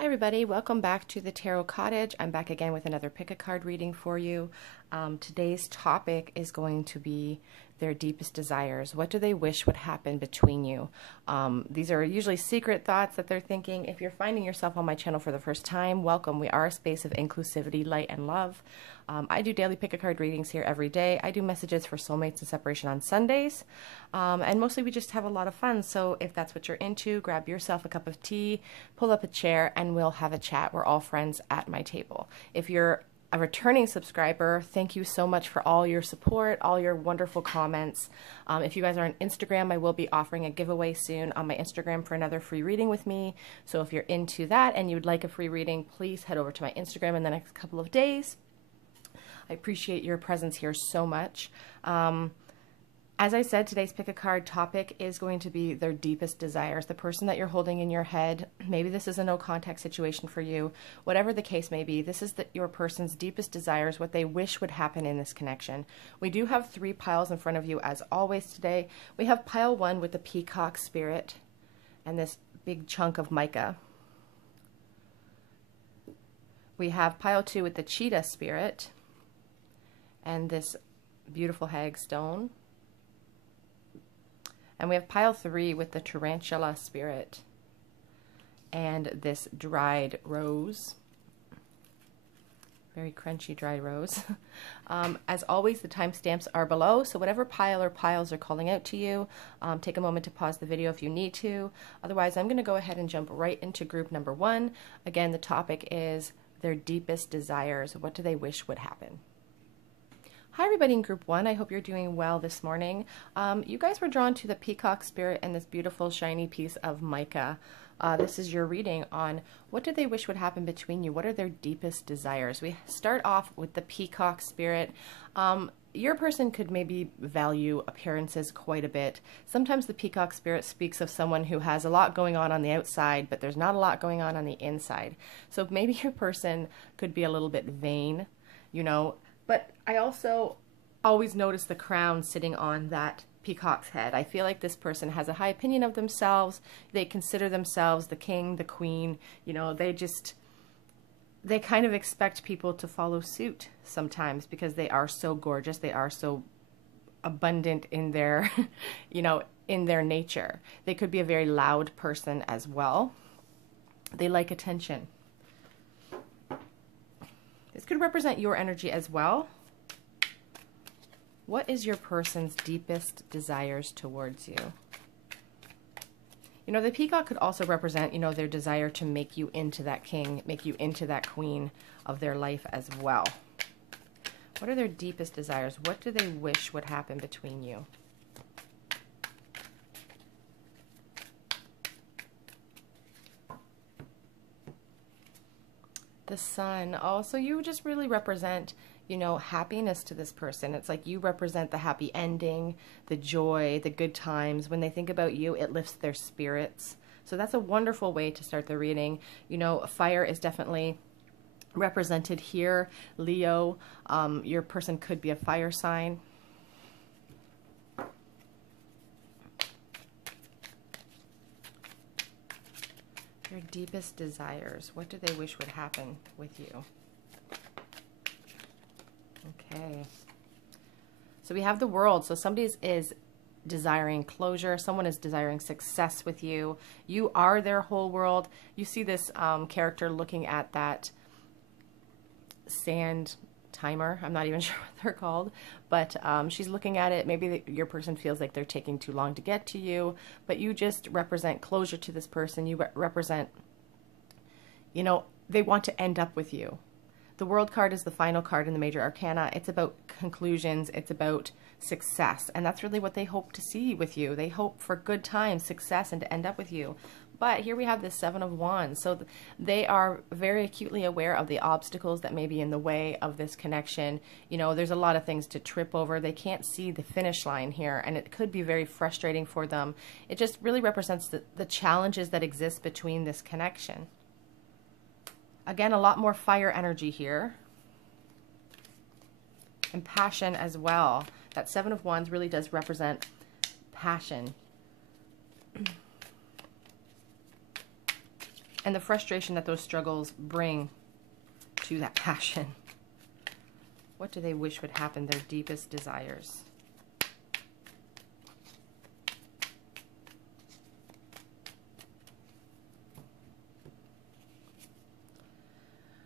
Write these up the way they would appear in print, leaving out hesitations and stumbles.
Everybody, welcome back to the Tarot Cottage. I'm back again with another pick a card reading for you. Today's topic is going to be their deepest desires. What do they wish would happen between you? These are usually secret thoughts that they're thinking. If you're finding yourself on my channel for the first time, welcome. We are a space of inclusivity, light, and love. I do daily pick a card readings here every day. I do messages for soulmates and separation on Sundays. And mostly we just have a lot of fun. So if that's what you're into, grab yourself a cup of tea, pull up a chair, and we'll have a chat. We're all friends at my table. If you're a returning subscriber, thank you so much for all your support, all your wonderful comments. If you guys are on Instagram, I will be offering a giveaway soon on my Instagram for another free reading with me. So if you're into that and you'd like a free reading, please head over to my Instagram in the next couple of days. I appreciate your presence here so much. As I said, today's pick a card topic is going to be their deepest desires. The person that you're holding in your head, maybe this is a no contact situation for you, whatever the case may be, this is your person's deepest desires, what they wish would happen in this connection. We do have 3 piles in front of you as always today. We have pile 1 with the peacock spirit and this big chunk of mica. We have pile 2 with the cheetah spirit and this beautiful hag stone. And we have pile 3 with the tarantula spirit and this dried rose. Very crunchy dried rose. As always, the timestamps are below, so whatever pile or piles are calling out to you, take a moment to pause the video if you need to. Otherwise, I'm going to go ahead and jump right into group number 1. Again, the topic is their deepest desires. What do they wish would happen? Hi everybody in group 1, I hope you're doing well this morning. You guys were drawn to the peacock spirit and this beautiful shiny piece of mica. This is your reading on what do they wish would happen between you? What are their deepest desires? We start off with the peacock spirit. Your person could maybe value appearances quite a bit. Sometimes the peacock spirit speaks of someone who has a lot going on the outside, but there's not a lot going on the inside. So maybe your person could be a little bit vain, you know. But I also always notice the crown sitting on that peacock's head. I feel like this person has a high opinion of themselves. They consider themselves the king, the queen. You know, they kind of expect people to follow suit sometimes because they are so gorgeous. They are so abundant in their, you know, in their nature. They could be a very loud person as well. They like attention. This could represent your energy as well. What is your person's deepest desires towards you? You know, the peacock could also represent, you know, their desire to make you into that king, make you into that queen of their life as well. What are their deepest desires? What do they wish would happen between you? The sun. Oh, so you just really represent, you know, happiness to this person. It's like you represent the happy ending, the joy, the good times. When they think about you, it lifts their spirits. So that's a wonderful way to start the reading. You know, fire is definitely represented here. Leo, your person could be a fire sign. Their deepest desires. What do they wish would happen with you? Okay. So we have the world. So somebody is desiring closure. Someone is desiring success with you. You are their whole world. You see this character looking at that sand timer. I'm not even sure what they're called, but she's looking at it. Maybe your person feels like they're taking too long to get to you, but you just represent closure to this person. You represent, you know, they want to end up with you. The World card is the final card in the major arcana. It's about conclusions. It's about success, and that's really what they hope to see with you. They hope for good times, success, and to end up with you. But here we have the 7 of Wands. So they are very acutely aware of the obstacles that may be in the way of this connection. You know, there's a lot of things to trip over. They can't see the finish line here, and it could be very frustrating for them. It just really represents the challenges that exist between this connection. Again, a lot more fire energy here. And passion as well. That Seven of Wands really does represent passion. And the frustration that those struggles bring to that passion. What do they wish would happen? Their deepest desires.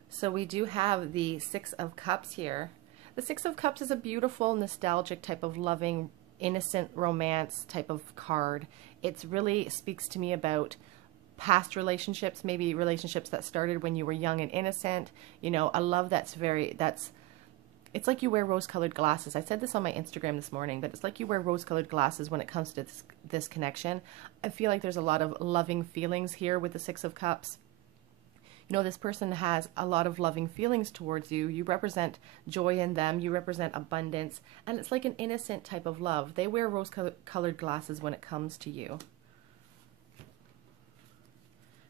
So we do have the Six of Cups here. The Six of Cups is a beautiful, nostalgic type of loving, innocent romance type of card. It really speaks to me about past relationships, maybe relationships that started when you were young and innocent. You know, a love that's it's like you wear rose-colored glasses. I said this on my Instagram this morning, but it's like you wear rose-colored glasses when it comes to this connection. I feel like there's a lot of loving feelings here with the Six of Cups. You know, this person has a lot of loving feelings towards you. You represent joy in them. You represent abundance. And it's like an innocent type of love. They wear rose-colored glasses when it comes to you.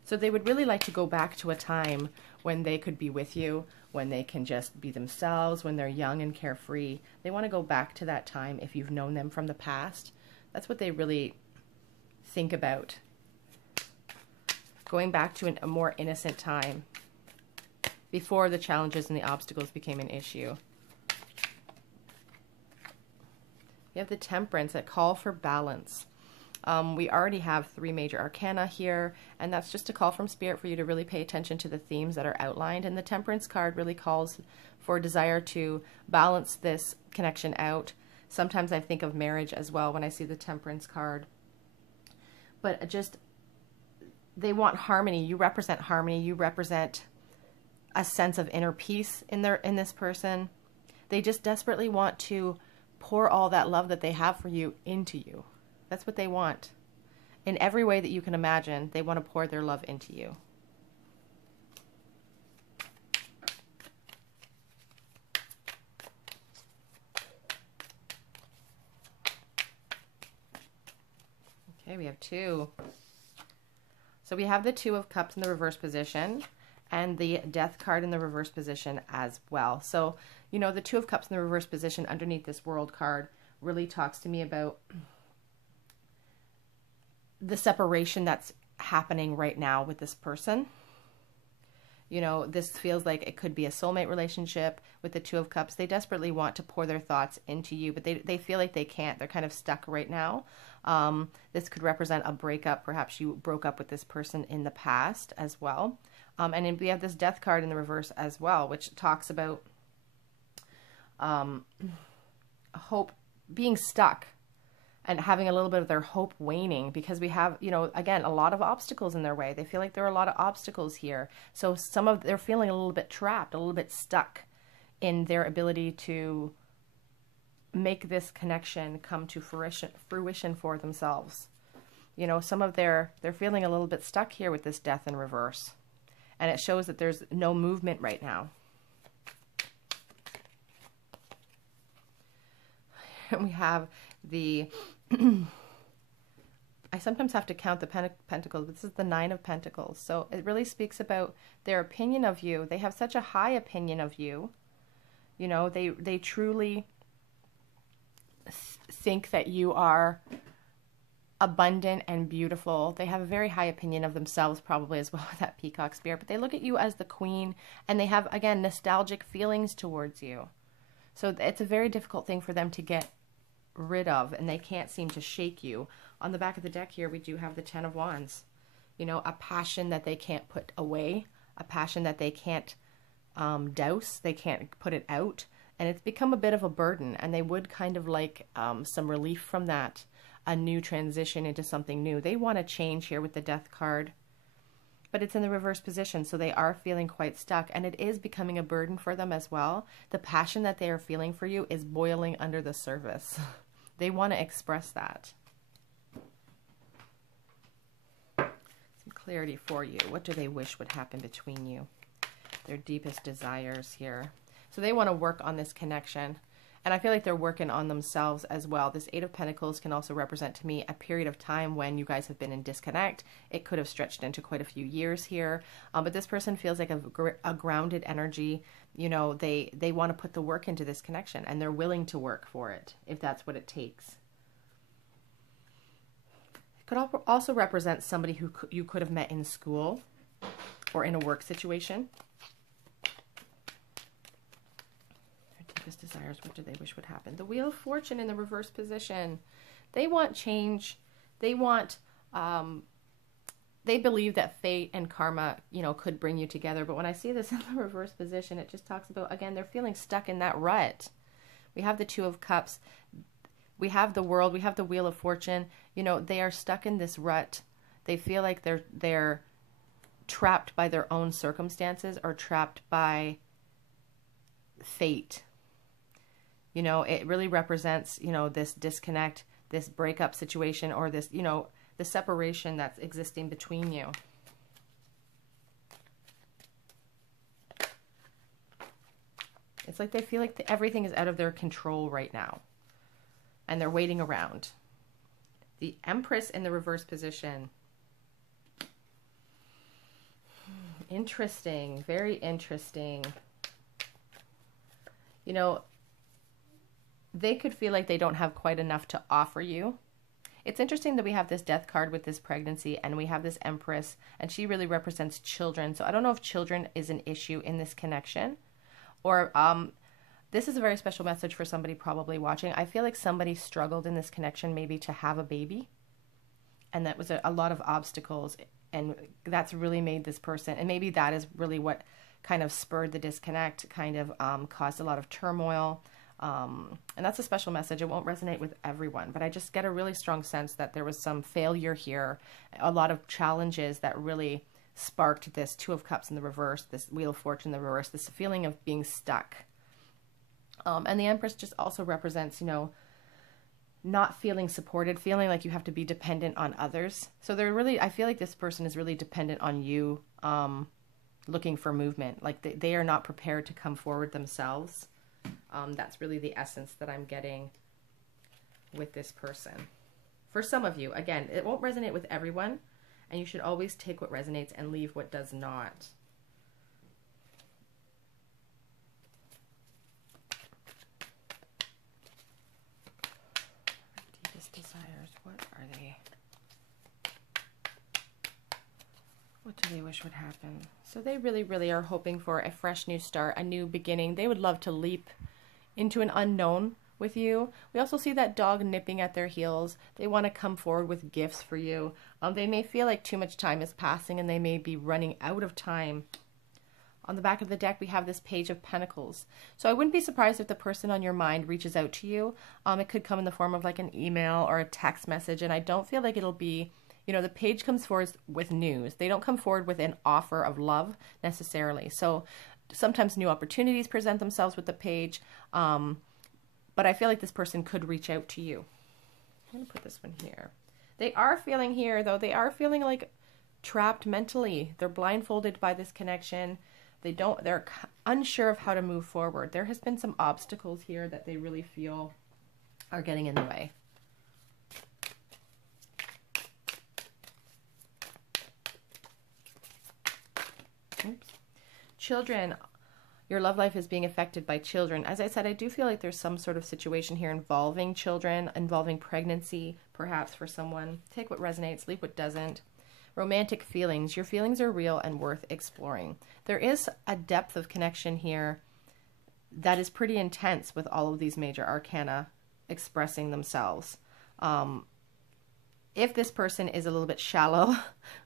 So they would really like to go back to a time when they could be with you, when they can just be themselves, when they're young and carefree. They want to go back to that time if you've known them from the past. That's what they really think about. Going back to a more innocent time before the challenges and the obstacles became an issue. You have the Temperance, that call for balance. We already have 3 major arcana here, and that's just a call from Spirit for you to really pay attention to the themes that are outlined. And the Temperance card really calls for a desire to balance this connection out. Sometimes I think of marriage as well when I see the Temperance card. But just, they want harmony. You represent harmony. You represent a sense of inner peace in this person. They just desperately want to pour all that love that they have for you into you. That's what they want. In every way that you can imagine, they want to pour their love into you. Okay, we have 2. So we have the Two of Cups in the reverse position and the Death card in the reverse position as well. So, you know, the Two of Cups in the reverse position underneath this World card really talks to me about the separation that's happening right now with this person. You know, this feels like it could be a soulmate relationship with the Two of Cups. They desperately want to pour their thoughts into you, but they feel like they can't. They're kind of stuck right now. This could represent a breakup. Perhaps you broke up with this person in the past as well. And then we have this Death card in the reverse as well, which talks about hope, being stuck, and having a little bit of their hope waning, because we have, you know, again, a lot of obstacles in their way. They feel like there are a lot of obstacles here. So they're feeling a little bit trapped, a little bit stuck in their ability to make this connection come to fruition for themselves. You know, they're feeling a little bit stuck here with this Death in reverse. And it shows that there's no movement right now. And we have the, I sometimes have to count the pentacles, but this is the Nine of Pentacles. So it really speaks about their opinion of you. They have such a high opinion of you. You know, they truly think that you are abundant and beautiful. They have a very high opinion of themselves probably as well with that Peacock Spirit, but they look at you as the queen, and they have, again, nostalgic feelings towards you. So it's a very difficult thing for them to get rid of, and they can't seem to shake you. On the back of the deck here, we do have the Ten of Wands. You know, a passion that they can't put away, a passion that they can't douse, they can't put it out, and it's become a bit of a burden, and they would kind of like some relief from that, a new transition into something new. They want to change here with the Death card, but it's in the reverse position, so they are feeling quite stuck, and it is becoming a burden for them as well. The passion that they are feeling for you is boiling under the surface. They want to express that. Some clarity for you. What do they wish would happen between you? Their deepest desires here. So they want to work on this connection. And I feel like they're working on themselves as well. This Eight of Pentacles can also represent to me a period of time when you guys have been in disconnect. It could have stretched into quite a few years here. But this person feels like a grounded energy. You know, they want to put the work into this connection, and they're willing to work for it if that's what it takes. It could also represent somebody who you could have met in school or in a work situation. Desires, what do they wish would happen? The Wheel of Fortune in the reverse position. They want change. They want, they believe that fate and karma, you know, could bring you together. But when I see this in the reverse position, it just talks about, again, they're feeling stuck in that rut. We have the Two of Cups. We have the World. We have the Wheel of Fortune. You know, they are stuck in this rut. They feel like they're trapped by their own circumstances or trapped by fate. You know, it really represents, you know, this disconnect, this breakup situation, or this, you know, the separation that's existing between you. It's like they feel like everything is out of their control right now, and they're waiting around. The Empress in the reverse position. Interesting, very interesting. You know, they could feel like they don't have quite enough to offer you. It's interesting that we have this Death card with this pregnancy, and we have this Empress, and she really represents children. So I don't know if children is an issue in this connection, or this is a very special message for somebody probably watching. I feel like somebody struggled in this connection maybe to have a baby, and that was a lot of obstacles, and that's really made this person, and maybe that is really what kind of spurred the disconnect, kind of caused a lot of turmoil. And that's a special message. It won't resonate with everyone, but I just get a really strong sense that there was some failure here, a lot of challenges that really sparked this Two of Cups in the reverse, this Wheel of Fortune in the reverse, this feeling of being stuck. And the Empress just also represents, you know, not feeling supported, feeling like you have to be dependent on others. So they're really, I feel like this person is really dependent on you, looking for movement. Like they are not prepared to come forward themselves. That's really the essence that I'm getting with this person. For some of you, again, it won't resonate with everyone, and you should always take what resonates and leave what does not. Deepest desires, what are they? What do they wish would happen? So they really, really are hoping for a fresh new start, a new beginning. They would love to leap into an unknown with you. We also see that dog nipping at their heels. They want to come forward with gifts for you. They may feel like too much time is passing, and they may be running out of time. On the back of the deck, we have this Page of Pentacles. So I wouldn't be surprised if the person on your mind reaches out to you. It could come in the form of like an email or a text message, and I don't feel like it'll be, you know, the page comes forward with news. They don't come forward with an offer of love necessarily. So sometimes new opportunities present themselves with the page, but I feel like this person could reach out to you. I'm going to put this one here. They are feeling here, though. They are feeling like trapped mentally. They're blindfolded by this connection. They're unsure of how to move forward. There has been some obstacles here that they really feel are getting in the way. Oops. Children, your love life is being affected by children. As I said, I do feel like there's some sort of situation here involving children, involving pregnancy, perhaps for someone. Take what resonates, leave what doesn't. Romantic feelings. Your feelings are real and worth exploring. There is a depth of connection here that is pretty intense with all of these major arcana expressing themselves. If this person is a little bit shallow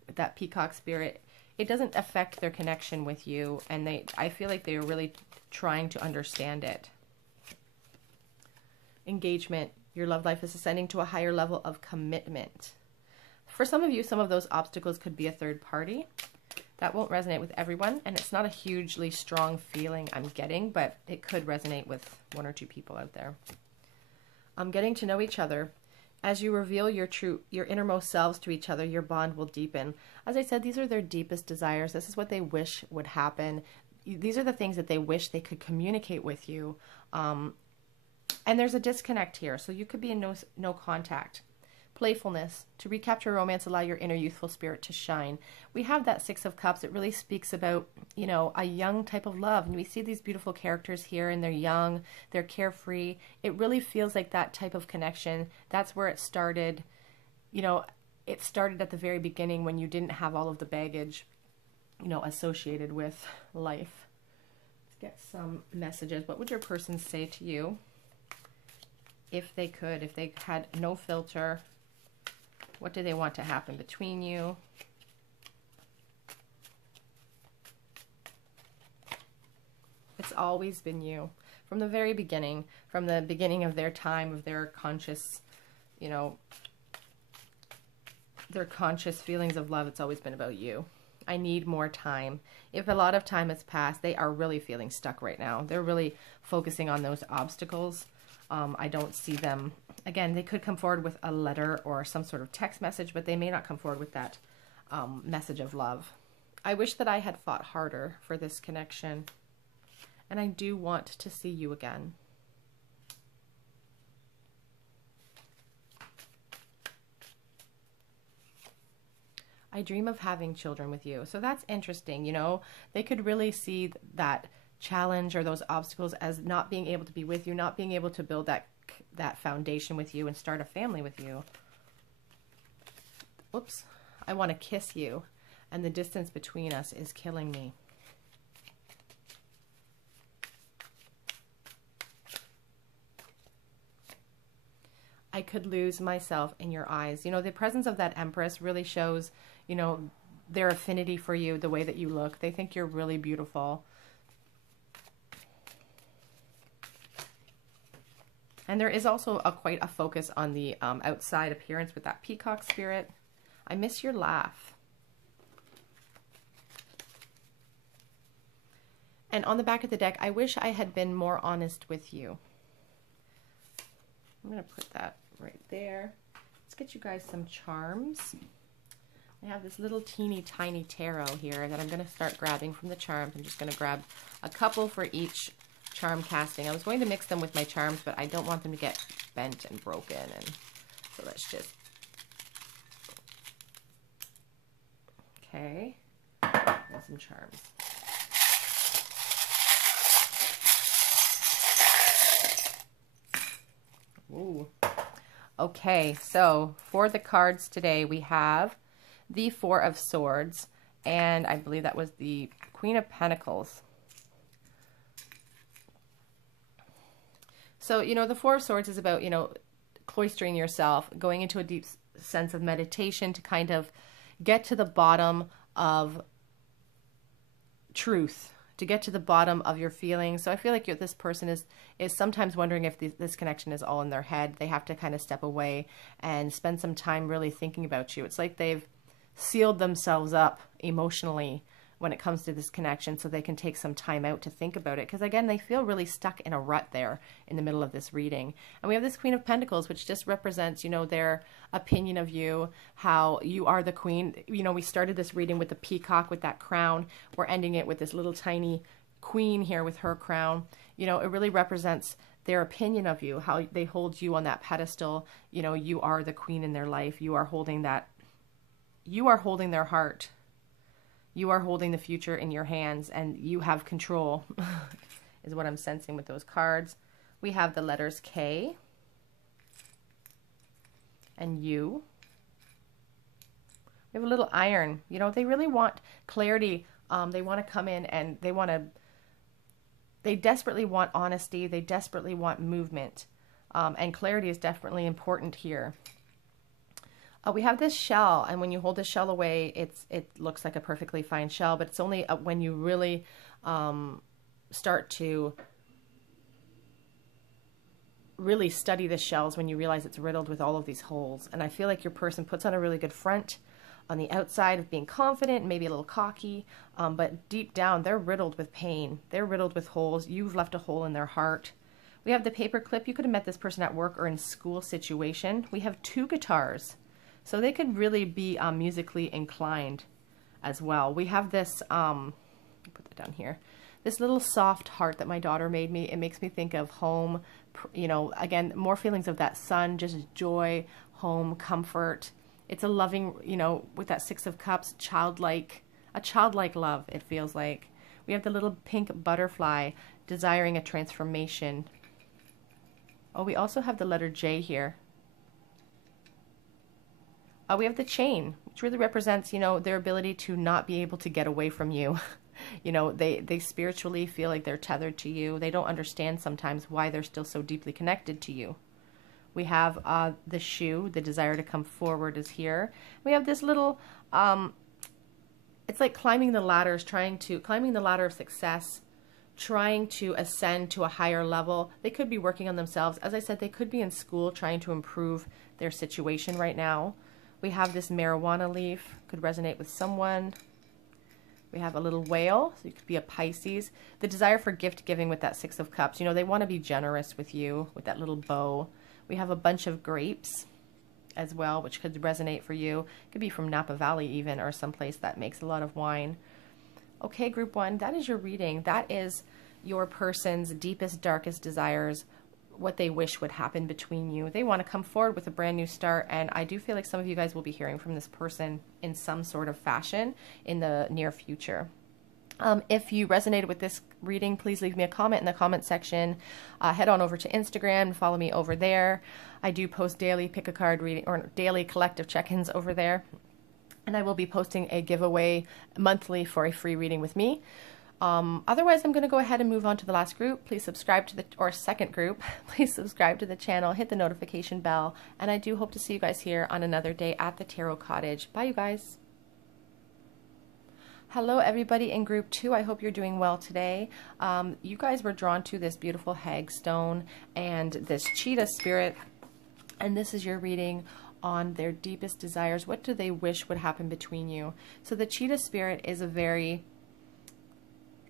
with that peacock spirit, it doesn't affect their connection with you, and I feel like they are really trying to understand it. Engagement. Your love life is ascending to a higher level of commitment. For some of you, some of those obstacles could be a third party. That won't resonate with everyone, and it's not a hugely strong feeling I'm getting, but it could resonate with one or two people out there. Getting to know each other. As you reveal your innermost selves to each other, your bond will deepen. As I said, these are their deepest desires. This is what they wish would happen. These are the things that they wish they could communicate with you. And there's a disconnect here. So you could be in no contact. Playfulness. To recapture romance, allow your inner youthful spirit to shine. We have that Six of Cups. It really speaks about, you know, a young type of love. And we see these beautiful characters here, and they're young, they're carefree. It really feels like that type of connection. That's where it started. You know, it started at the very beginning when you didn't have all of the baggage, you know, associated with life. Let's get some messages. What would your person say to you if they could, if they had no filter? What do they want to happen between you? It's always been you. From the very beginning, from the beginning of their time, of their conscious, you know, their conscious feelings of love, it's always been about you. I need more time. If a lot of time has passed, they are really feeling stuck right now. They're really focusing on those obstacles. I don't see them. Again, they could come forward with a letter or some sort of text message, but they may not come forward with that message of love. I wish that I had fought harder for this connection, and I do want to see you again. I dream of having children with you. So that's interesting, you know. They could really see that challenge or those obstacles as not being able to be with you, not being able to build that foundation with you and start a family with you. Oops. I want to kiss you, and the distance between us is killing me. I could lose myself in your eyes. You know, the presence of that Empress really shows, you know, their affinity for you, the way that you look. They think you're really beautiful. And there is also quite a focus on the outside appearance with that peacock spirit. I miss your laugh. And on the back of the deck, I wish I had been more honest with you. I'm going to put that right there. Let's get you guys some charms. I have this little teeny tiny tarot here that I'm going to start grabbing from the charms. I'm just going to grab a couple for each charm casting. I was going to mix them with my charms, but I don't want them to get bent and broken. And so let's just... Okay. And some charms. Ooh. Okay, so for the cards today, we have the Four of Swords, and I believe that was the Queen of Pentacles. So, you know, the Four of Swords is about, you know, cloistering yourself, going into a deep sense of meditation to kind of get to the bottom of truth, to get to the bottom of your feelings. So I feel like this person is sometimes wondering if this connection is all in their head. They have to kind of step away and spend some time really thinking about you. It's like they've sealed themselves up emotionally when it comes to this connection, so they can take some time out to think about it. Because again, they feel really stuck in a rut there in the middle of this reading. And we have this Queen of Pentacles, which just represents, you know, their opinion of you, how you are the queen. You know, we started this reading with the peacock with that crown. We're ending it with this little tiny queen here with her crown. You know, it really represents their opinion of you, how they hold you on that pedestal. You know, you are the queen in their life. You are holding that, you are holding their heart. You are holding the future in your hands, and you have control, is what I'm sensing with those cards. We have the letters K and U. We have a little iron. You know, they really want clarity. They want to come in and they desperately want honesty. They desperately want movement. And clarity is definitely important here. We have this shell, and when you hold this shell away, it looks like a perfectly fine shell, but it's only when you really start to really study the shells when you realize it's riddled with all of these holes. And I feel like your person puts on a really good front on the outside of being confident and maybe a little cocky, but deep down, they're riddled with pain. They're riddled with holes. You've left a hole in their heart. We have the paper clip. You could have met this person at work or in school situation. We have two guitars. So they could really be musically inclined as well. We have this, put that down here, this little soft heart that my daughter made me, it makes me think of home, you know, again, more feelings of that sun, just joy, home, comfort. It's a loving, you know, with that Six of Cups, childlike, a childlike love, it feels like. We have the little pink butterfly desiring a transformation. Oh, we also have the letter J here. We have the chain, which really represents, you know, their ability to not be able to get away from you. You know, they spiritually feel like they're tethered to you. They don't understand sometimes why they're still so deeply connected to you. We have the shoe, the desire to come forward is here. We have this little, it's like climbing the ladders, climbing the ladder of success, trying to ascend to a higher level. They could be working on themselves. As I said, they could be in school trying to improve their situation right now. We have this marijuana leaf, could resonate with someone. We have a little whale, so you could be a Pisces. The desire for gift giving with that Six of Cups. You know, they want to be generous with you with that little bow. We have a bunch of grapes as well, which could resonate for you. It could be from Napa Valley even, or someplace that makes a lot of wine. Okay, group one, that is your reading. That is your person's deepest, darkest desires, what they wish would happen between you. They want to come forward with a brand new start, and I do feel like some of you guys will be hearing from this person in some sort of fashion in the near future. If you resonated with this reading, please leave me a comment in the comment section. Head on over to Instagram and follow me over there. I do post daily pick a card reading or daily collective check-ins over there. And I will be posting a giveaway monthly for a free reading with me. Otherwise, I'm going to go ahead and move on to the last group. Please subscribe to or second group. Please subscribe to the channel, hit the notification bell, and I do hope to see you guys here on another day at the Tarot Cottage. Bye, you guys. Hello, everybody in group 2. I hope you're doing well today. You guys were drawn to this beautiful hagstone and this cheetah spirit, and this is your reading on their deepest desires. What do they wish would happen between you? So the cheetah spirit is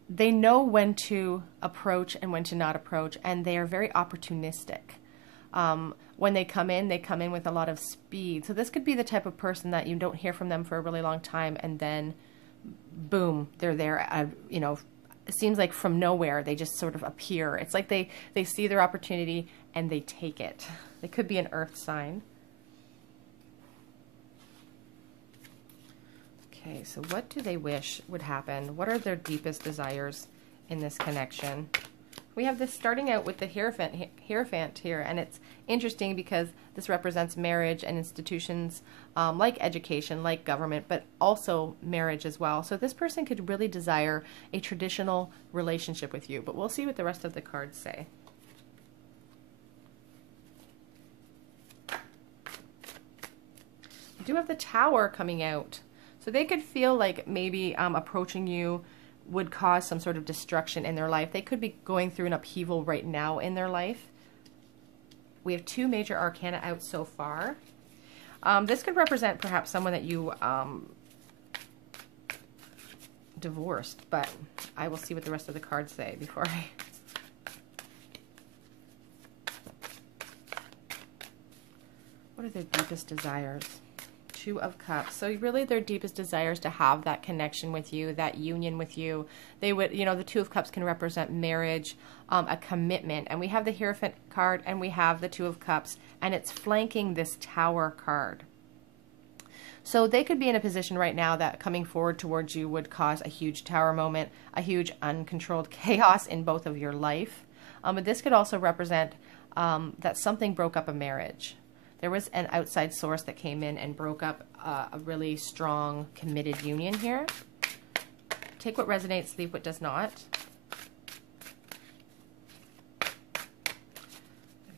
they know when to approach and when to not approach, and they are very opportunistic. When they come in with a lot of speed. So this could be the type of person that you don't hear from them for a really long time, and then boom, they're there. You know, it seems like from nowhere they just sort of appear. It's like they see their opportunity and they take it. They could be an earth sign. Okay, so what do they wish would happen? What are their deepest desires in this connection? We have this starting out with the Hierophant here, and it's interesting because this represents marriage and institutions like education, like government, but also marriage as well. So this person could really desire a traditional relationship with you, but we'll see what the rest of the cards say. You do have the Tower coming out. So they could feel like maybe approaching you would cause some sort of destruction in their life. They could be going through an upheaval right now in their life. We have 2 major arcana out so far. This could represent perhaps someone that you divorced, but I will see what the rest of the cards say before I... What are their deepest desires? 2 of Cups. So really their deepest desires to have that connection with you, that union with you. They would, you know, the 2 of Cups can represent marriage, a commitment. And we have the Hierophant card and we have the 2 of Cups, and it's flanking this Tower card. So they could be in a position right now that coming forward towards you would cause a huge Tower moment, a huge uncontrolled chaos in both of your life. But this could also represent that something broke up a marriage. There was an outside source that came in and broke up a really strong, committed union here. Take what resonates, leave what does not. Their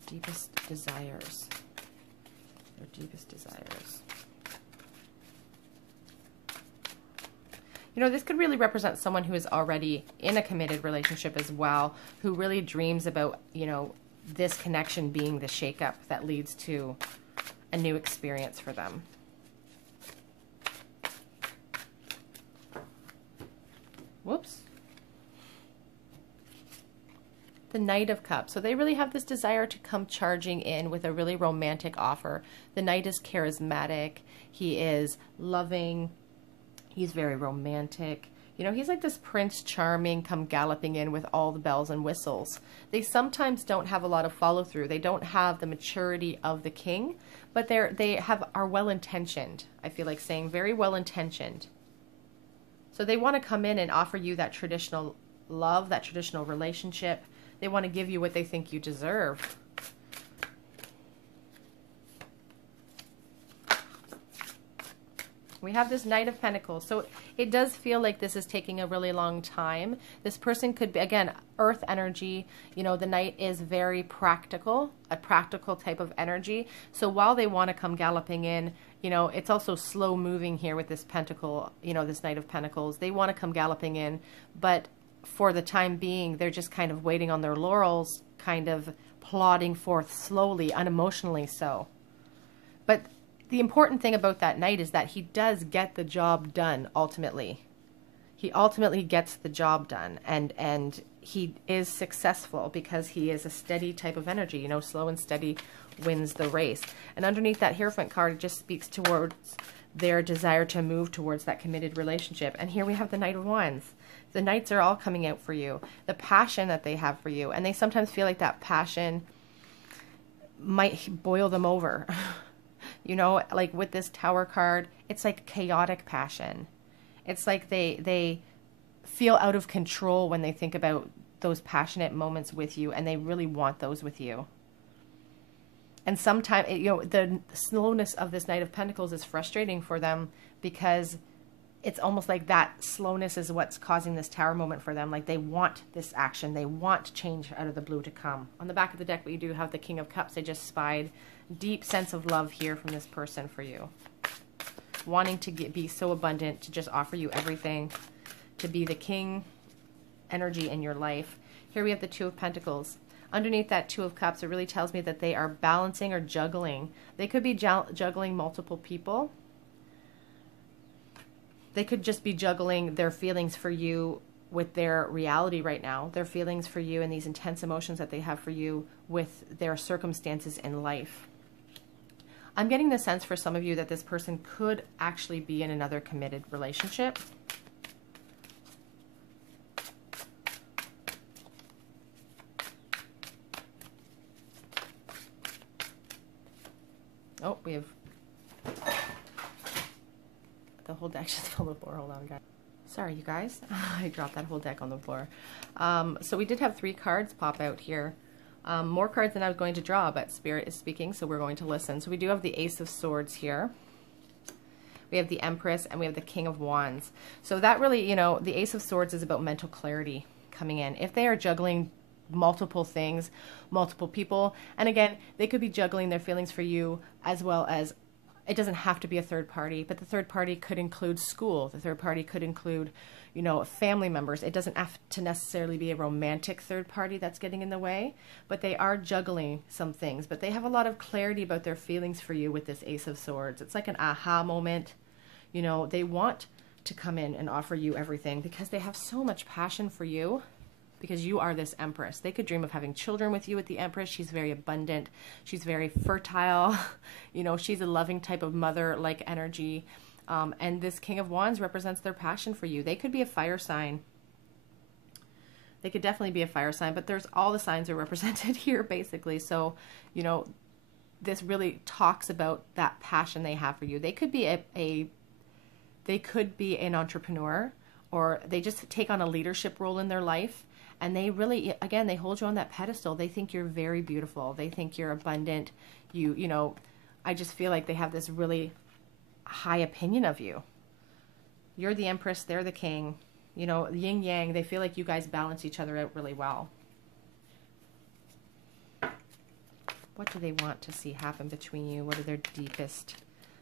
deepest desires. Their deepest desires. You know, this could really represent someone who is already in a committed relationship as well, who really dreams about, you know, this connection being the shakeup that leads to a new experience for them. Whoops. The Knight of Cups. So they really have this desire to come charging in with a really romantic offer. The Knight is charismatic. He is loving. He's very romantic. You know, he's like this Prince Charming come galloping in with all the bells and whistles. They sometimes don't have a lot of follow through. They don't have the maturity of the king, but are well intentioned. I feel like saying very well intentioned. So they want to come in and offer you that traditional love, that traditional relationship. They want to give you what they think you deserve. We have this Knight of Pentacles. So it does feel like this is taking a really long time. This person could be, again, earth energy. You know, the Knight is very practical, a practical type of energy. So while they want to come galloping in, you know, it's also slow moving here with this Pentacle, you know, this Knight of Pentacles. They want to come galloping in, but for the time being, they're just kind of waiting on their laurels, kind of plodding forth slowly, unemotionally so. But the important thing about that Knight is that he does get the job done ultimately. He ultimately gets the job done, and he is successful because he is a steady type of energy. You know, slow and steady wins the race. And underneath that Hierophant card, it just speaks towards their desire to move towards that committed relationship. And here we have the Knight of Wands. The Knights are all coming out for you. The passion that they have for you. And they sometimes feel like that passion might boil them over. You know, like with this Tower card, it's like chaotic passion. It's like they feel out of control when they think about those passionate moments with you, and they really want those with you. And sometimes, you know, the slowness of this Knight of Pentacles is frustrating for them because it's almost like that slowness is what's causing this Tower moment for them. Like they want this action. They want change out of the blue to come. On the back of the deck, we do have the King of Cups. I just spied deep sense of love here from this person for you. Wanting to be so abundant, to just offer you everything, to be the king energy in your life. Here we have the Two of Pentacles. Underneath that Two of Cups, it really tells me that they are balancing or juggling. They could be juggling multiple people. They could just be juggling their feelings for you with their reality right now, their feelings for you and these intense emotions that they have for you with their circumstances in life. I'm getting the sense for some of you that this person could actually be in another committed relationship. Oh, we have the whole deck just fell on the floor. Hold on, guys. Sorry, you guys. I dropped that whole deck on the floor. So we did have 3 cards pop out here. More cards than I was going to draw, but Spirit is speaking, so we're going to listen. So we do have the Ace of Swords here. We have the Empress, and we have the King of Wands. So that really, you know, the Ace of Swords is about mental clarity coming in. If they are juggling multiple things, multiple people, and again, they could be juggling their feelings for you as well as, it doesn't have to be a third party, but the third party could include school. The third party could include, you know, family members. It doesn't have to necessarily be a romantic third party that's getting in the way, but they are juggling some things. But they have a lot of clarity about their feelings for you with this Ace of Swords. It's like an aha moment. You know, they want to come in and offer you everything because they have so much passion for you, because you are this Empress. They could dream of having children with you with the Empress. She's very abundant. She's very fertile. You know, she's a loving type of mother-like energy. And this King of Wands represents their passion for you. They could be a fire sign. They could definitely be a fire sign, but there's all the signs are represented here, basically. So, you know, this really talks about that passion they have for you. They could be they could be an entrepreneur, or they just take on a leadership role in their life. And they really, again, they hold you on that pedestal. They think you're very beautiful. They think you're abundant. You know, I just feel like they have this really high opinion of you. You're the Empress, they're the King. You know, yin yang, they feel like you guys balance each other out really well. What do they want to see happen between you? What are their deepest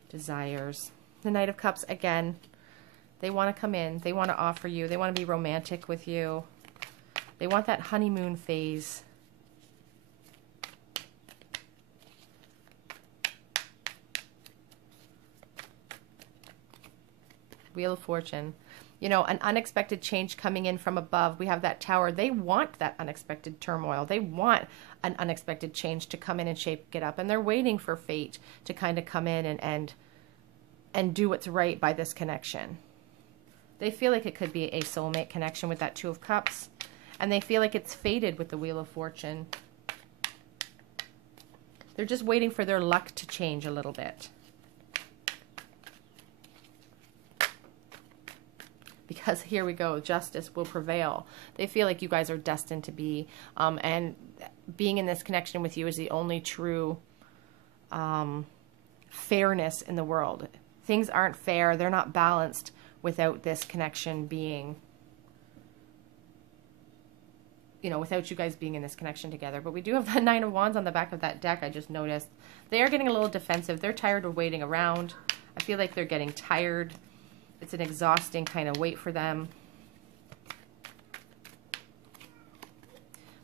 desires? The Knight of Cups, again, they want to come in. They want to offer you. They want to be romantic with you. They want that honeymoon phase. Wheel of Fortune. You know, an unexpected change coming in from above. We have that Tower. They want that unexpected turmoil. They want an unexpected change to come in and shake it up. And they're waiting for fate to kind of come in and do what's right by this connection. They feel like it could be a soulmate connection with that Two of Cups. And they feel like it's fated with the Wheel of Fortune. They're just waiting for their luck to change a little bit. Because here we go, justice will prevail. They feel like you guys are destined to be, and being in this connection with you is the only true fairness in the world. Things aren't fair, they're not balanced without this connection being, you know, without you guys being in this connection together. But we do have the Nine of Wands on the back of that deck, I just noticed. They are getting a little defensive. They're tired of waiting around. I feel like they're getting tired. It's an exhausting kind of wait for them.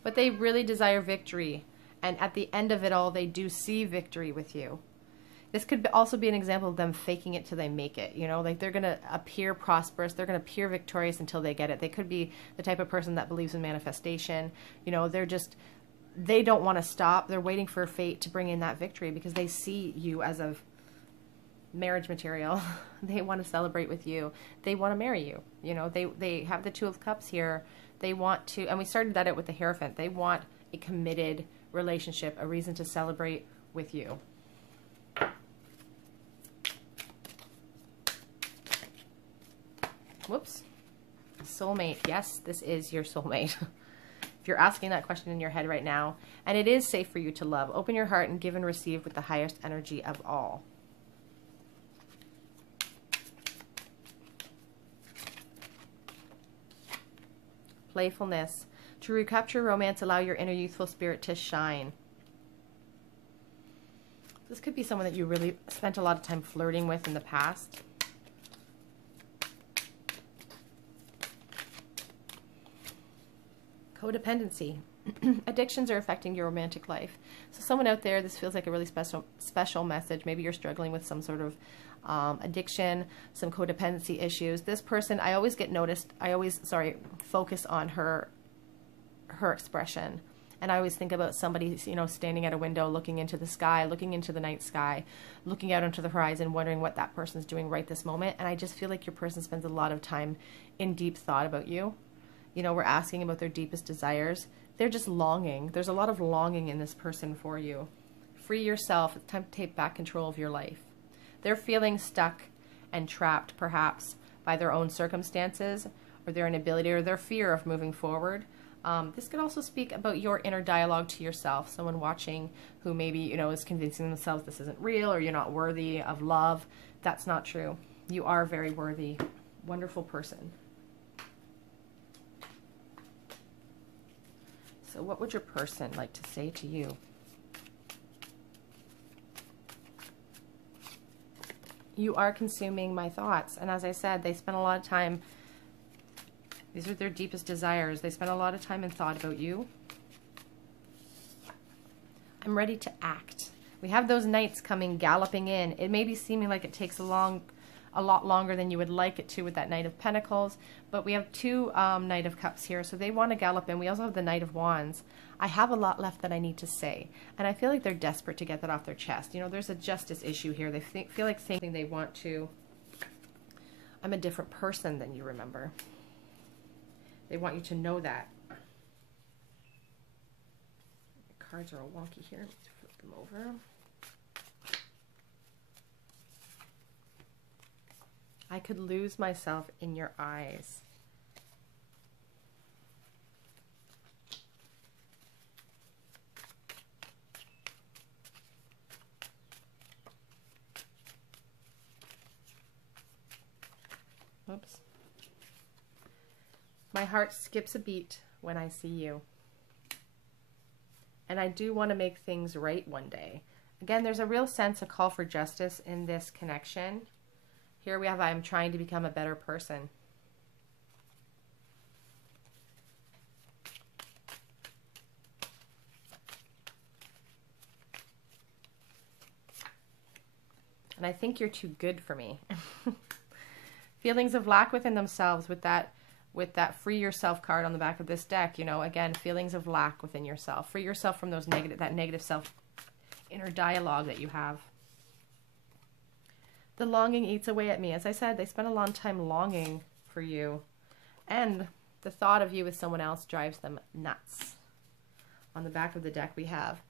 But they really desire victory. And at the end of it all, they do see victory with you. This could also be an example of them faking it till they make it. You know, like they're going to appear prosperous. They're going to appear victorious until they get it. They could be the type of person that believes in manifestation. You know, they don't want to stop. They're waiting for fate to bring in that victory because they see you as a marriage material. They want to celebrate with you. They want to marry you. You know, they have the Two of Cups here. They want to, and we started that out with the Hierophant. They want a committed relationship, a reason to celebrate with you. Whoops. Soulmate. Yes, this is your soulmate. If you're asking that question in your head right now, and it is safe for you to love, open your heart and give and receive with the highest energy of all. Playfulness. To recapture romance, allow your inner youthful spirit to shine. This could be someone that you really spent a lot of time flirting with in the past. Codependency. Addictions are affecting your romantic life. So someone out there, this feels like a really special message. Maybe you're struggling with some sort of addiction, some codependency issues. This person, I always get noticed. I always, focus on her expression. And I always think about somebody, you know, standing at a window, looking into the sky, looking into the night sky, looking out onto the horizon, wondering what that person's doing right this moment. And I just feel like your person spends a lot of time in deep thought about you. You know, we're asking about their deepest desires. They're just longing. There's a lot of longing in this person for you. Free yourself. It's time to take back control of your life. They're feeling stuck and trapped, perhaps, by their own circumstances or their inability or their fear of moving forward. This could also speak about your inner dialogue to yourself. Someone watching who maybe, you know, is convincing themselves this isn't real or you're not worthy of love. That's not true. You are very worthy. Wonderful person. So what would your person like to say to you? You are consuming my thoughts. And as I said, they spend a lot of time, these are their deepest desires. They spend a lot of time and thought about you. I'm ready to act. We have those knights coming galloping in. It may be seeming like it takes a lot longer than you would like it to with that Knight of Pentacles, but we have two Knight of Cups here, so they want to gallop in. We also have the Knight of Wands. I have a lot left that I need to say, and I feel like they're desperate to get that off their chest. You know, there's a justice issue here. They feel like saying they want to, I'm a different person than you remember. They want you to know that. The cards are all wonky here. Let's flip them over. I could lose myself in your eyes. Oops. My heart skips a beat when I see you. And I do want to make things right one day. Again, there's a real sense of call for justice in this connection. Here we have, I'm trying to become a better person. And I think you're too good for me. Feelings of lack within themselves with that free yourself card on the back of this deck. You know, again, feelings of lack within yourself. Free yourself from those that negative self inner dialogue that you have. The longing eats away at me. As I said, they spend a long time longing for you. And the thought of you with someone else drives them nuts. On the back of the deck we have,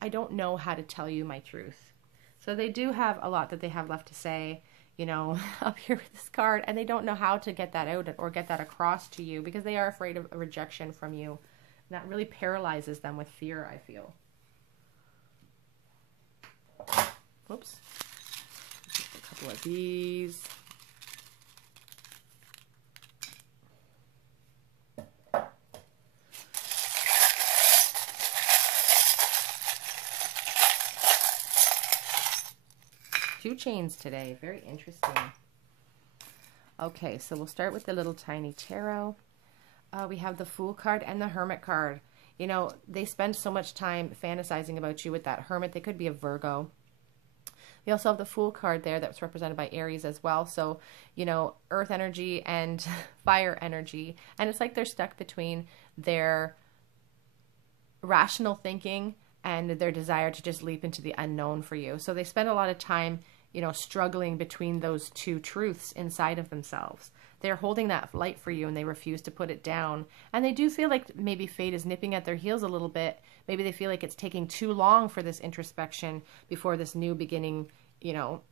I don't know how to tell you my truth. So they do have a lot that they have left to say, you know, up here with this card, and they don't know how to get that out or get that across to you because they are afraid of a rejection from you. And that really paralyzes them with fear, I feel. Whoops. Just a couple of these. Two chains today. Very interesting. Okay, so we'll start with the little tiny tarot. We have the Fool card and the Hermit card. You know, they spend so much time fantasizing about you with that Hermit. They could be a Virgo. We also have the Fool card there that's represented by Aries as well. So, you know, earth energy and fire energy. And it's like they're stuck between their rational thinking and their desire to just leap into the unknown for you. So they spend a lot of time, you know, struggling between those two truths inside of themselves. They're holding that light for you and they refuse to put it down. And they do feel like maybe fate is nipping at their heels a little bit. Maybe they feel like it's taking too long for this introspection before this new beginning, you know.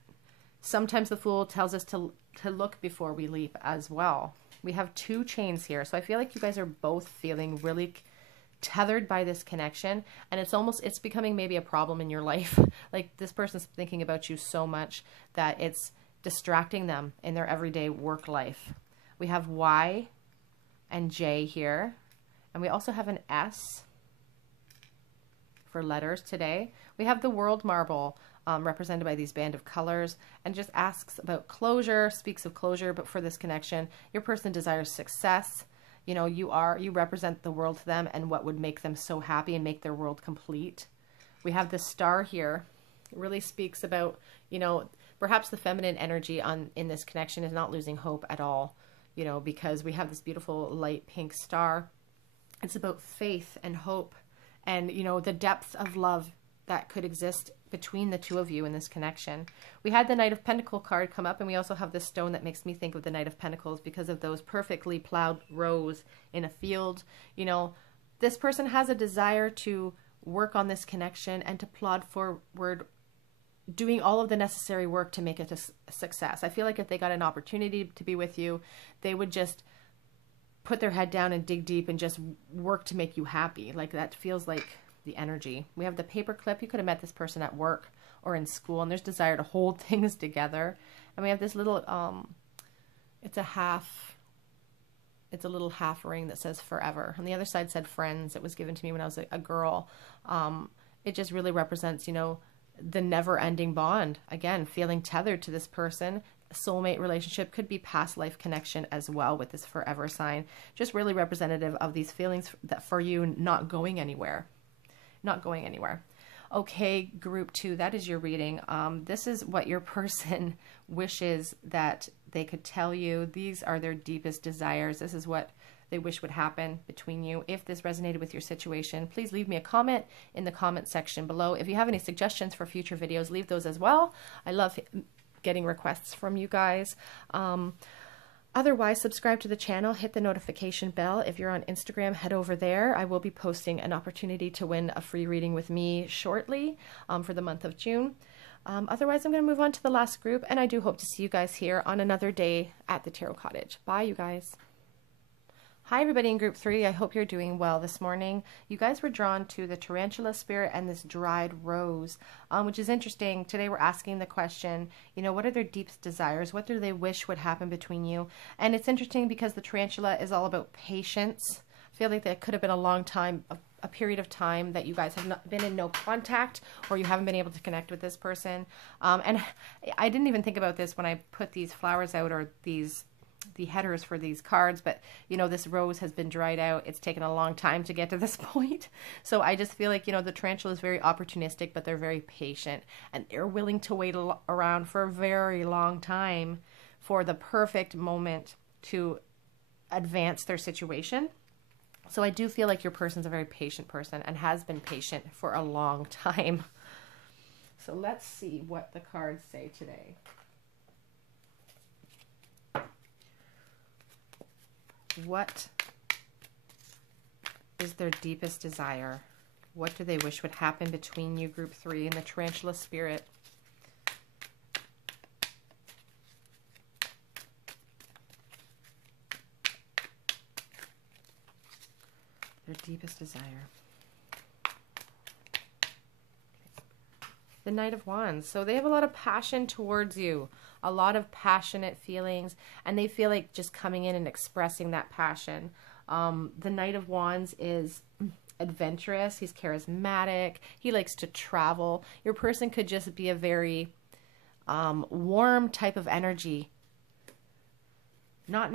Sometimes the Fool tells us to look before we leap as well. We have two chains here. So I feel like you guys are both feeling really tethered by this connection, and it's becoming maybe a problem in your life. Like this person's thinking about you so much that it's distracting them in their everyday work life. We have Y and J here, and we also have an S for letters today. We have the World Marble represented by these band of colors, and just asks about closure, speaks of closure, but for this connection, your person desires success. You know, you represent the world to them and what would make them so happy and make their world complete. We have the Star here. It really speaks about, you know, perhaps the feminine energy in this connection is not losing hope at all, you know, because we have this beautiful light pink star. It's about faith and hope and, you know, the depth of love that could exist between the two of you in this connection. We had the Knight of Pentacles card come up, and we also have this stone that makes me think of the Knight of Pentacles because of those perfectly plowed rows in a field. You know, this person has a desire to work on this connection and to plod forward, doing all of the necessary work to make it a success. I feel like if they got an opportunity to be with you, they would just put their head down and dig deep and just work to make you happy. Like that feels like the energy. We have the Paperclip. You could have met this person at work or in school, and there's desire to hold things together. And we have this little it's a little half ring that says forever. On the other side said friends. It was given to me when I was a girl. It just really represents, you know, the never-ending bond. Again, feeling tethered to this person. A soulmate relationship, could be past life connection as well with this forever sign. Just really representative of these feelings that for you not going anywhere. Not going anywhere. Okay, group 2, that is your reading. This is what your person wishes that they could tell you. These are their deepest desires. This is what they wish would happen between you. If this resonated with your situation, please leave me a comment in the comment section below. If you have any suggestions for future videos, leave those as well. I love getting requests from you guys. Otherwise, subscribe to the channel, hit the notification bell. If you're on Instagram, head over there. I will be posting an opportunity to win a free reading with me shortly for the month of June. Otherwise, I'm going to move on to the last group, and I do hope to see you guys here on another day at the Tarot Cottage. Bye, you guys. Hi, everybody in group 3. I hope you're doing well this morning. You guys were drawn to the tarantula spirit and this dried rose, which is interesting. Today we're asking the question, you know, what are their deepest desires? What do they wish would happen between you? And it's interesting because the tarantula is all about patience. I feel like that could have been a long time, a period of time that you guys have not been in no contact, or you haven't been able to connect with this person. And I didn't even think about this when I put these flowers out, or the headers for these cards, but you know, this rose has been dried out. It's taken a long time to get to this point. So I just feel like, you know, the tarantula is very opportunistic, but they're very patient, and they're willing to wait around for a very long time for the perfect moment to advance their situation. So I do feel like your person's a very patient person and has been patient for a long time. So let's see what the cards say today. What is their deepest desire? What do they wish would happen between you, group 3, and the tarantula spirit? Their deepest desire. The Knight of Wands. So they have a lot of passion towards you, a lot of passionate feelings, and they feel like just coming in and expressing that passion. The Knight of Wands is adventurous. He's charismatic. He likes to travel. Your person could just be a very warm type of energy. Not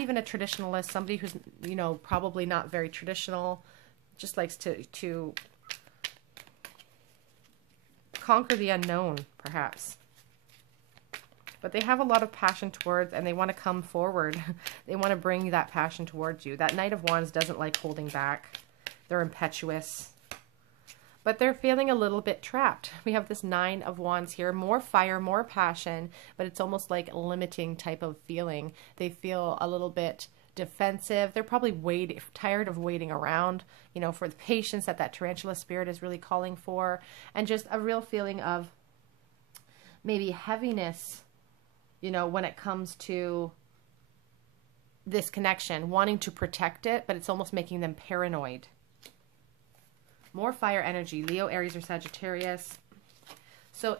even a traditionalist, somebody who's, you know, probably not very traditional, just likes to conquer the unknown, perhaps. But they have a lot of passion towards, and they want to come forward. They want to bring that passion towards you. That Knight of Wands doesn't like holding back. They're impetuous. But they're feeling a little bit trapped. We have this 9 of Wands here. More fire, more passion, but it's almost like a limiting type of feeling. They feel a little bit defensive. They're probably tired of waiting around, you know, for the patience that tarantula spirit is really calling for. And just a real feeling of maybe heaviness, you know, when it comes to this connection, wanting to protect it, but it's almost making them paranoid. More fire energy, Leo, Aries, or Sagittarius. So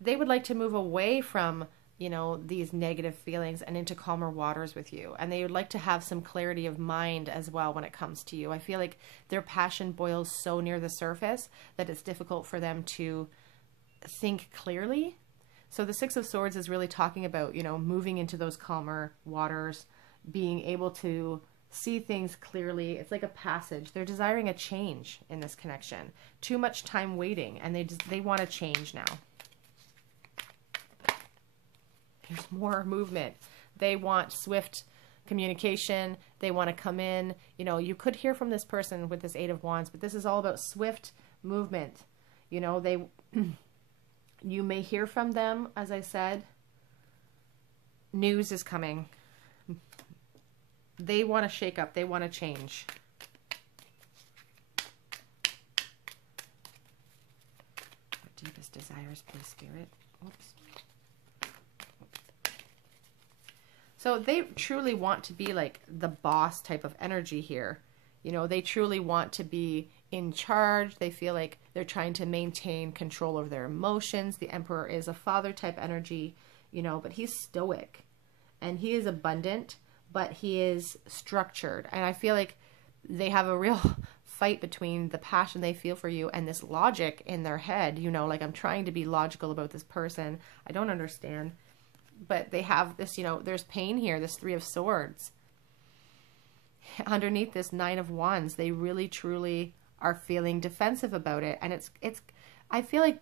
they would like to move away from, you know, these negative feelings and into calmer waters with you. And they would like to have some clarity of mind as well when it comes to you. I feel like their passion boils so near the surface that it's difficult for them to think clearly. So the 6 of Swords is really talking about, you know, moving into those calmer waters, being able to see things clearly. It's like a passage. They're desiring a change in this connection. Too much time waiting, and they want to change now. There's more movement. They want swift communication. They want to come in. You know, you could hear from this person with this 8 of Wands, but this is all about swift movement. You know, you may hear from them, as I said. News is coming. They want to shake up. They want to change. Their deepest desires, please, Spirit. Oops. So they truly want to be like the boss type of energy here. You know, they truly want to be in charge. They feel like they're trying to maintain control over their emotions. The Emperor is a father type energy, you know, but he's stoic and he is abundant, but he is structured. And I feel like they have a real fight between the passion they feel for you and this logic in their head. You know, like, I'm trying to be logical about this person. I don't understand. But they have this, you know, there's pain here, this 3 of Swords. Underneath this 9 of Wands, they really, truly are feeling defensive about it. And it's I feel like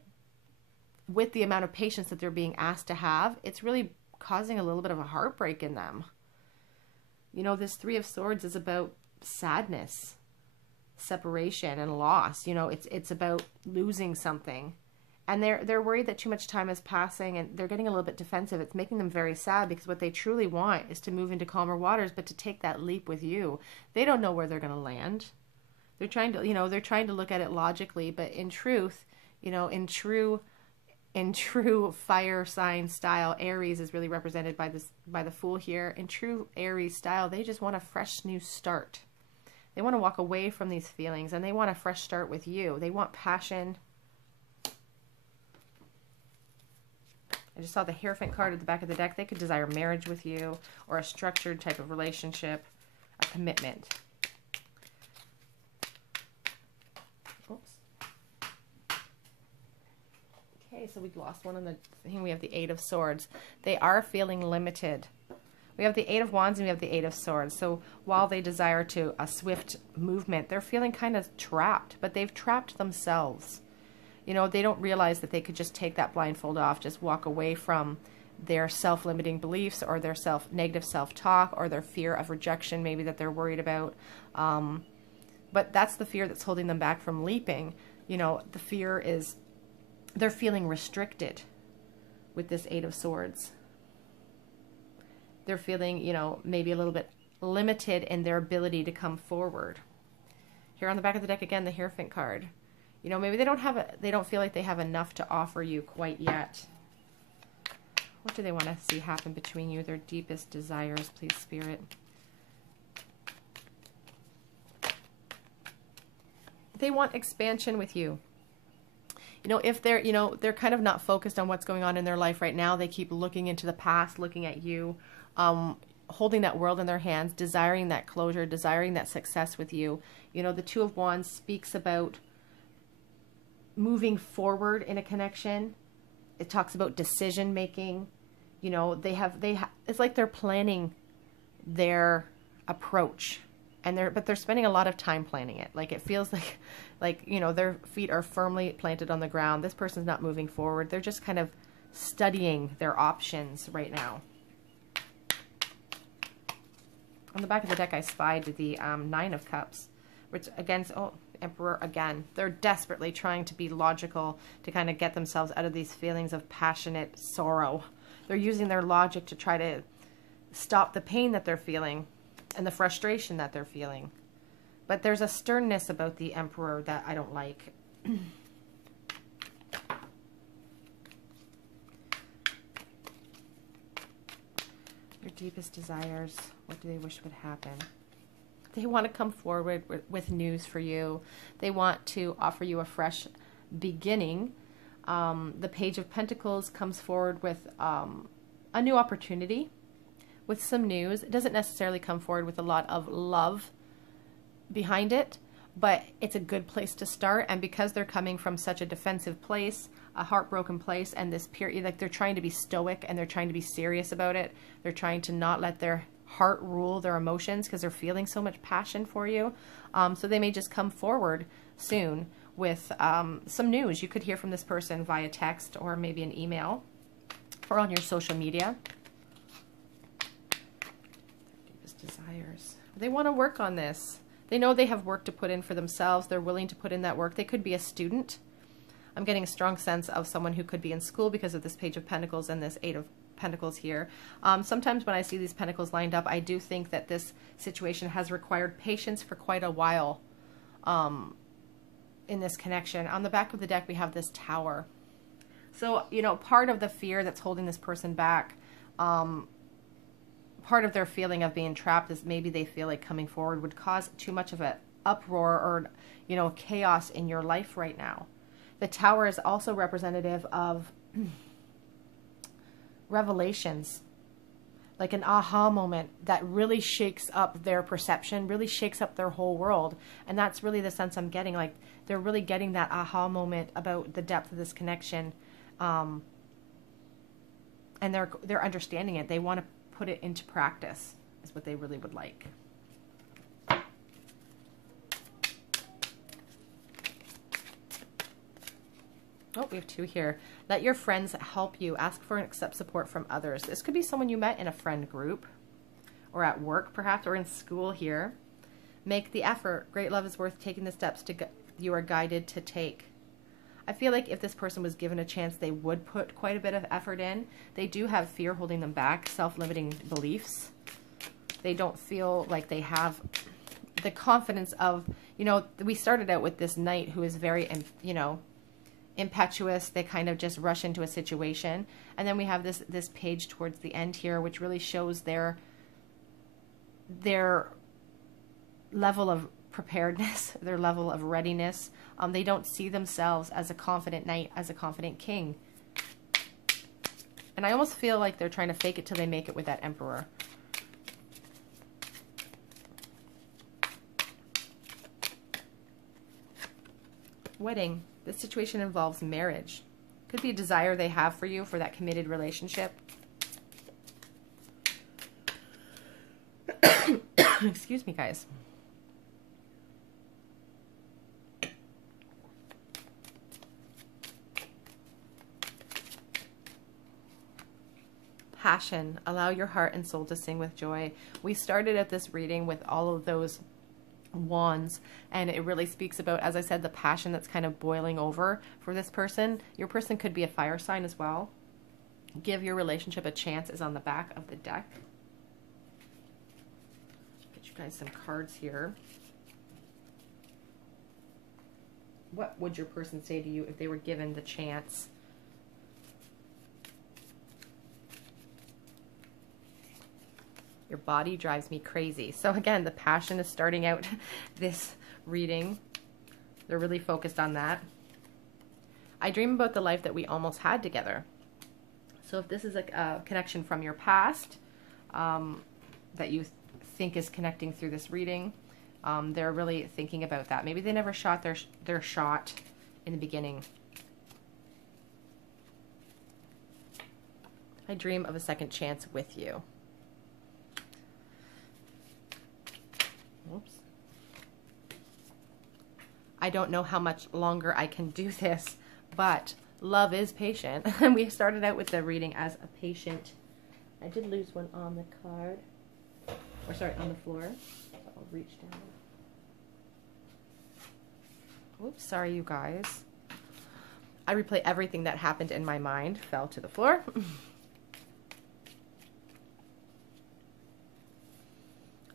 with the amount of patience that they're being asked to have, it's really causing a little bit of a heartbreak in them. You know, this 3 of Swords is about sadness, separation, and loss. You know, it's about losing something. And they're worried that too much time is passing, and they're getting a little bit defensive. It's making them very sad, because what they truly want is to move into calmer waters, but to take that leap with you. They don't know where they're going to land. They're trying to, you know, they're trying to look at it logically, but in truth, you know, in true fire sign style, Aries is really represented by the Fool here. In true Aries style, they just want a fresh new start. They want to walk away from these feelings, and they want a fresh start with you. They want passion. I just saw the Hierophant card at the back of the deck. They could desire marriage with you, or a structured type of relationship, a commitment. Oops. Okay, so we lost one on the thing. We have the 8 of Swords. They are feeling limited. We have the 8 of Wands and we have the 8 of Swords. So while they desire a swift movement, they're feeling kind of trapped, but they've trapped themselves. You know, they don't realize that they could just take that blindfold off, just walk away from their self-limiting beliefs, or their negative self-talk, or their fear of rejection maybe that they're worried about. But that's the fear that's holding them back from leaping. You know, the fear is they're feeling restricted with this 8 of Swords. They're feeling, you know, maybe a little bit limited in their ability to come forward. Here on the back of the deck again, the Hierophant card. You know, maybe they don't feel like they have enough to offer you quite yet. What do they want to see happen between you? Their deepest desires, please, Spirit. They want expansion with you. You know, if they're, you know, they're kind of not focused on what's going on in their life right now. They keep looking into the past, looking at you, holding that world in their hands, desiring that closure, desiring that success with you. You know, the Two of Wands speaks about moving forward in a connection. It talks about decision making. You know, it's like they're planning their approach, and they're spending a lot of time planning it. Like, it feels like, you know, their feet are firmly planted on the ground. This person's not moving forward. They're just kind of studying their options right now. On the back of the deck, I spied the Nine of Cups, which against, oh, Emperor again. They're desperately trying to be logical to kind of get themselves out of these feelings of passionate sorrow. They're using their logic to try to stop the pain that they're feeling and the frustration that they're feeling. But there's a sternness about the Emperor that I don't like. Your deepest desires, what do they wish would happen? They want to come forward with news for you. They want to offer you a fresh beginning. The Page of Pentacles comes forward with a new opportunity, with some news. It doesn't necessarily come forward with a lot of love behind it, but it's a good place to start. And because they're coming from such a defensive place, a heartbroken place, and this period, like, they're trying to be stoic and they're trying to be serious about it. They're trying to not let their heart rule their emotions because they're feeling so much passion for you. So they may just come forward soon with some news. You could hear from this person via text or maybe an email or on your social media. Deepest desires. They want to work on this. They know they have work to put in for themselves. They're willing to put in that work. They could be a student. I'm getting a strong sense of someone who could be in school because of this Page of Pentacles and this Eight of Pentacles here. Sometimes when I see these pentacles lined up, I do think that this situation has required patience for quite a while in this connection. On the back of the deck, we have this Tower. So, you know, part of the fear that's holding this person back, part of their feeling of being trapped is maybe they feel like coming forward would cause too much of an uproar or, you know, chaos in your life right now. The Tower is also representative of revelations, like an aha moment that really shakes up their perception, really shakes up their whole world. And that's really the sense I'm getting. Like, they're really getting that aha moment about the depth of this connection. And they're understanding it. They want to put it into practice is what they really would like. Oh, we have two here. Let your friends help you. Ask for and accept support from others. This could be someone you met in a friend group or at work, perhaps, or in school here. Make the effort. Great love is worth taking the steps you are guided to take. I feel like if this person was given a chance, they would put quite a bit of effort in. They do have fear holding them back, self-limiting beliefs. They don't feel like they have the confidence of, you know, we started out with this knight who is very, you know, impetuous. They kind of just rush into a situation. And then we have this page towards the end here, which really shows their level of preparedness, their level of readiness. They don't see themselves as a confident knight, as a confident king. And I almost feel like they're trying to fake it till they make it with that Emperor. Wedding. This situation involves marriage. Could be a desire they have for you for that committed relationship. Excuse me, guys. Passion. Allow your heart and soul to sing with joy. We started at this reading with all of those wands, and it really speaks about, as I said, the passion that's kind of boiling over for this person. Your person could be a fire sign as well. Give your relationship a chance is on the back of the deck. you guys some cards here. What would your person say to you if they were given the chance? Your body drives me crazy. So again, the passion is starting out this reading. They're really focused on that. I dream about the life that we almost had together. So if this is a connection from your past that you think is connecting through this reading, they're really thinking about that. Maybe they never shot their shot in the beginning. I dream of a second chance with you. Oops. I don't know how much longer I can do this, but love is patient. And we started out with the reading as a patient. I did lose one on the card. Or sorry, on the floor. So I'll reach down. Oops, sorry you guys. I replay everything that happened in my mind. Fell to the floor.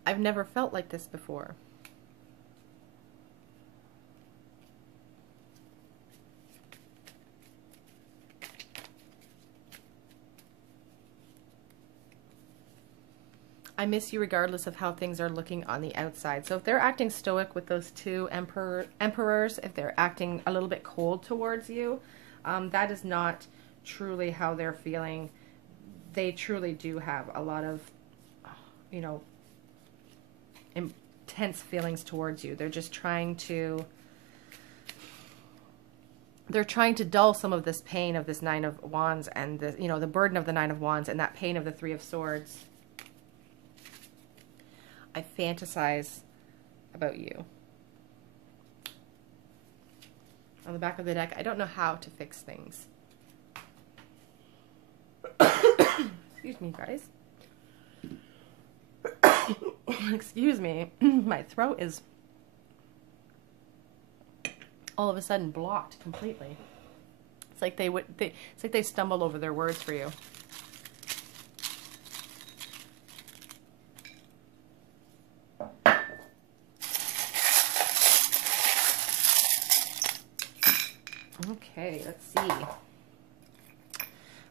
I've never felt like this before. I miss you regardless of how things are looking on the outside. So if they're acting stoic with those two emperors, if they're acting a little bit cold towards you, that is not truly how they're feeling. They truly do have a lot of, you know, intense feelings towards you. They're just trying to, dull some of this pain of this Nine of Wands and the, you know, the burden of the Nine of Wands and that pain of the Three of Swords. I fantasize about you. On the back of the deck, I don't know how to fix things. Excuse me, guys. Excuse me. My throat is all of a sudden blocked completely. It's like it's like they stumble over their words for you. Okay, let's see.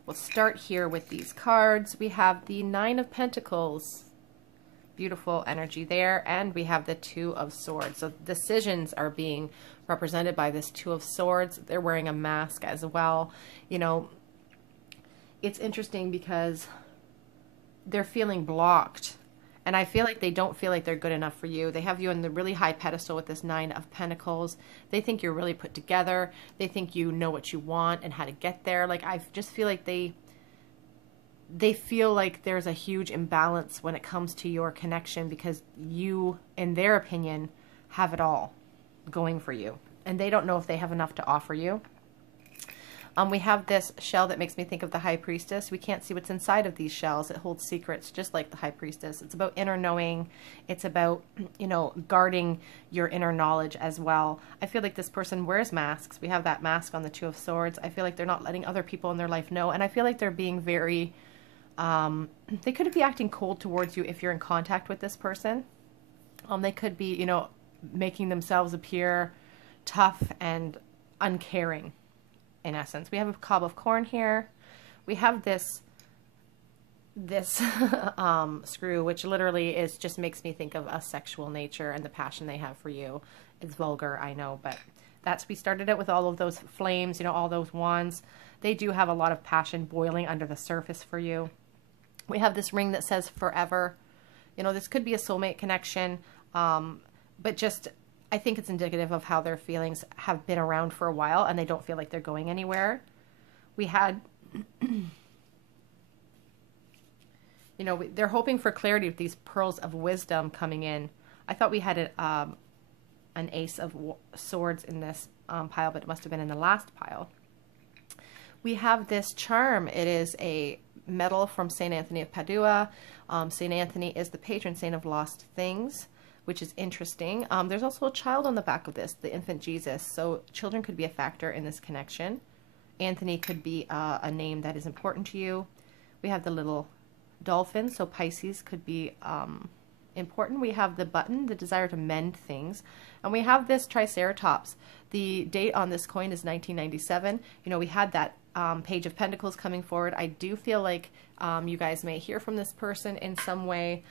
We'll start here with these cards. We have the Nine of Pentacles. Beautiful energy there. And we have the Two of Swords. So decisions are being represented by this Two of Swords. They're wearing a mask as well. You know, it's interesting because they're feeling blocked. And I feel like they don't feel like they're good enough for you. They have you on the really high pedestal with this Nine of Pentacles. They think you're really put together. They think you know what you want and how to get there. Like, I just feel like they feel like there's a huge imbalance when it comes to your connection because you, in their opinion, have it all going for you. And they don't know if they have enough to offer you. We have this shell that makes me think of the High Priestess. We can't see what's inside of these shells. It holds secrets, just like the High Priestess. It's about inner knowing. It's about, you know, guarding your inner knowledge as well. I feel like this person wears masks. We have that mask on the Two of Swords. I feel like they're not letting other people in their life know. And I feel like they're being very, they could be acting cold towards you if you're in contact with this person. They could be, you know, making themselves appear tough and uncaring. In essence, we have a cob of corn here. We have this screw, which literally just makes me think of a sexual nature and the passion they have for you. It's vulgar, I know, but we started out with all of those flames, you know, all those wands. They do have a lot of passion boiling under the surface for you. We have this ring that says forever. You know, this could be a soulmate connection, but just, I think it's indicative of how their feelings have been around for a while and they don't feel like they're going anywhere. We had, you know, they're hoping for clarity with these pearls of wisdom coming in. I thought we had an Ace of Swords in this pile, but it must have been in the last pile. We have this charm. It is a medal from St. Anthony of Padua. St. Anthony is the patron saint of lost things, which is interesting. There's also a child on the back of this, the infant Jesus. So children could be a factor in this connection. Anthony could be a name that is important to you. We have the little dolphin, so Pisces could be important. We have the button, the desire to mend things, and we have this Triceratops. The date on this coin is 1997. You know, we had that Page of Pentacles coming forward. I do feel like you guys may hear from this person in some way,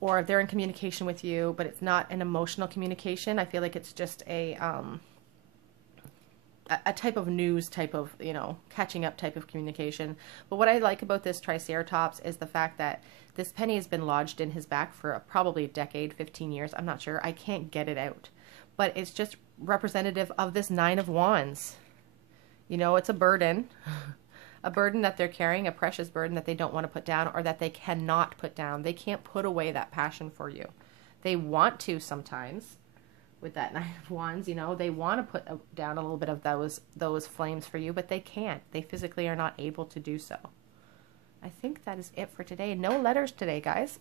or they're in communication with you, but it's not an emotional communication. I feel like it's just a type of news, type of, you know, catching up type of communication. But what I like about this Triceratops is the fact that this penny has been lodged in his back for probably a decade, 15 years. I'm not sure. I can't get it out. But it's just representative of this Nine of Wands. You know, it's a burden. A burden that they're carrying, a precious burden that they don't want to put down, or that they cannot put down. They can't put away that passion for you. They want to sometimes. With that Nine of Wands, you know, they want to put down a little bit of those flames for you, but they can't. They physically are not able to do so. I think that is it for today. No letters today, guys.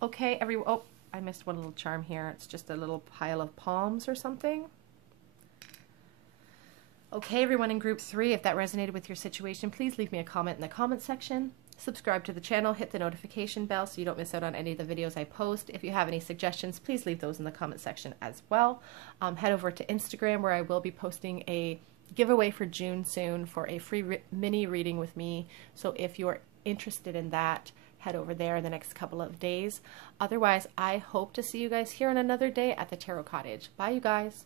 Okay, oh, I missed one little charm here. It's just a little pile of palms or something. Okay, everyone in group 3, if that resonated with your situation, please leave me a comment in the comment section. Subscribe to the channel, hit the notification bell so you don't miss out on any of the videos I post. If you have any suggestions, please leave those in the comment section as well. Head over to Instagram, where I will be posting a giveaway for June soon for a free mini reading with me. So if you're interested in that, head over there in the next couple of days. Otherwise, I hope to see you guys here on another day at the Tarot Cottage. Bye, you guys.